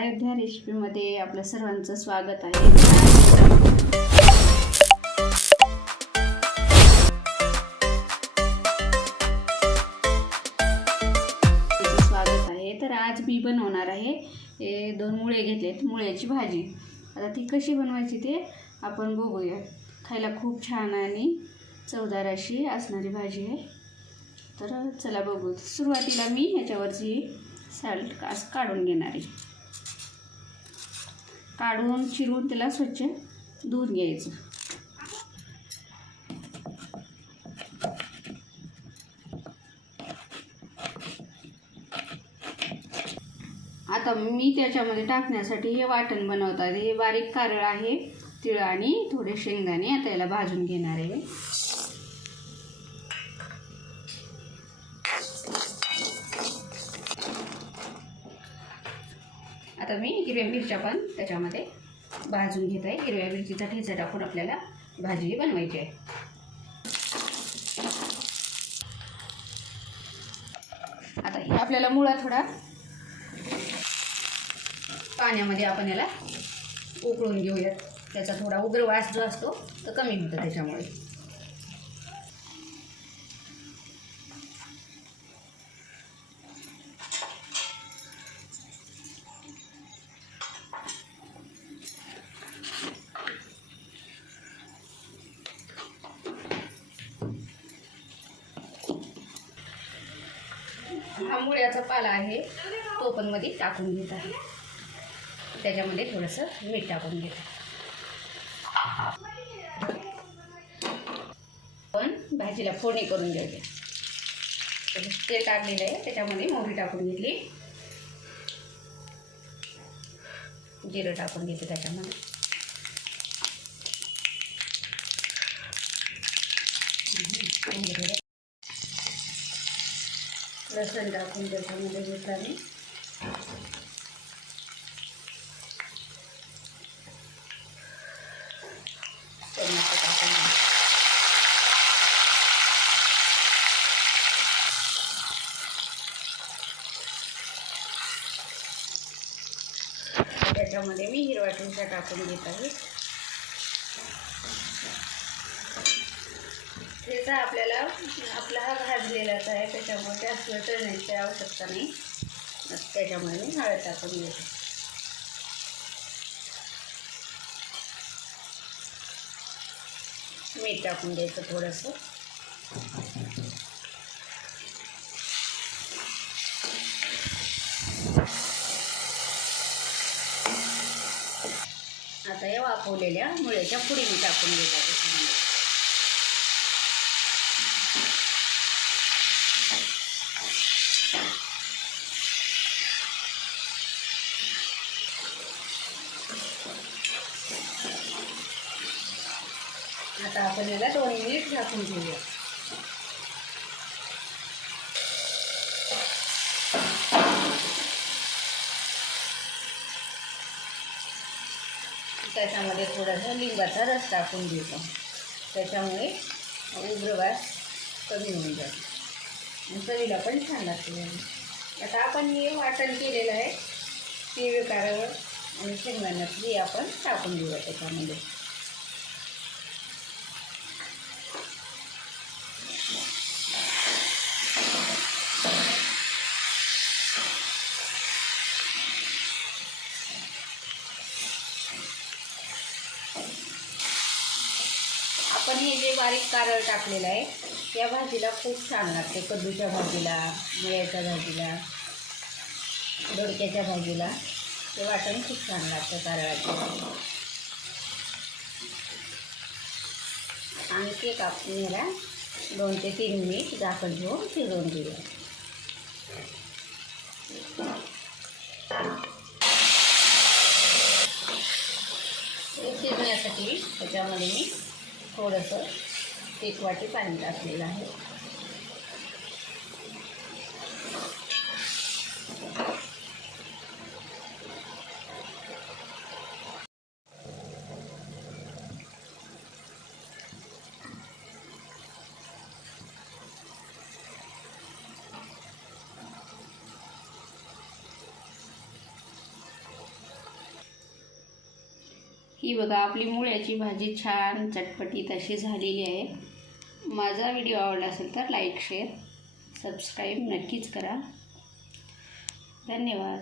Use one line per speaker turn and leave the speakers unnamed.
अयोध्या रेसिपीमध्ये आपलं सर्वांचं स्वागत आहे. स्वागत आहे. तर आज मी बनवणार आहे हे दोन मुळे घेतलेत मुळ्याची भाजी. आता ती कशी बनवायची ते आपण बघूया. खायला खूप छान आणि चवदार अशी असणारी भाजी आहे. तर चला बघू. सुरुवातीला मी ह्याच्यावरची साल्ट कास काढून घेणार आहे. काढून चिरून त्याला स्वच्छ धुवून घ्यायचं. आता मी त्याच्यामध्ये टाकण्यासाठी हे वाटण बनवतात हे बारीक कारळ आहे तिळ आणि थोडे शेंगदाणे आता याला भाजून घेणार आहे. आता मी हिरव्या मिरच्या पण त्याच्यामध्ये भाजून घेत आहे. हिरव्या मिरचीचा ठेचा टाकून आपल्याला भाजी बनवायची आहे. आता हे आपल्याला मुळा थोडा पाण्यामध्ये आपण याला उकळून घेऊयात. त्याचा थोडा उग्र वास जो असतो तो कमी होतो त्याच्यामुळे. हा मुळ्याचा पाला आहे. तो पण मध्ये टाकून घेत आहे. त्याच्यामध्ये थोडंसं मीठ टाकून घेत पण भाजीला फोडणी करून घ्यायची ते टाकलेलं आहे. त्याच्यामध्ये मोहरी टाकून घेतली. जिरं टाकून घेते त्याच्यामध्ये. लसण टाकून त्याच्यामध्ये घेताना. टोमॅटो टाकून त्याच्यामध्ये मी हिरवा ठेचा टाकून घेत आहे. याचा आपल्याला आपला हा भाजलेलाच आहे त्याच्यामुळे जास्त वेळ तळण्याची आवश्यकता नाही. त्याच्यामुळे मी हळद टाकून घेते. मीठ टाकून द्यायचं थोडंसं. आता या वाफवलेल्या मुळ्याच्या पुडी मी टाकून घेतात त्याच्यामध्ये आता आपण याला दोन मिनिट झाकून घेऊया. त्याच्यामध्ये थोडासा लिंबाचा रस टाकून घेतो. त्याच्यामुळे उग्रवास कमी होऊन जातो. चवीला पण छान लागते. आता आपण हे वाटण केलेलं आहे. तीळ कारळ आणि शेंगदाण्यातली आपण टाकून घेऊया त्याच्यामध्ये. हे जे बारीक कारळ टाकलेलं आहे त्या भाजीला खूप छान लागते. कद्दूच्या भाजीला मुळ्याच्या भाजीला दोडक्याच्या भाजीला. ते वाटण खूप छान लागतं कारळाचं. आणखी एक आपल्याला दोन ते तीन मिनिट झाकण घेऊन शिजवून घेऊया. शिजण्यासाठी त्याच्यामध्ये मी थोडंसं एक वाटी पाणी टाकलेलं आहे. ही बघा आपली मुळ्याची भाजी छान चटपटीत अशी झालेली आहे. माझा व्हिडिओ आवडला असेल तर लाईक शेअर सबस्क्राईब नक्कीच करा. धन्यवाद.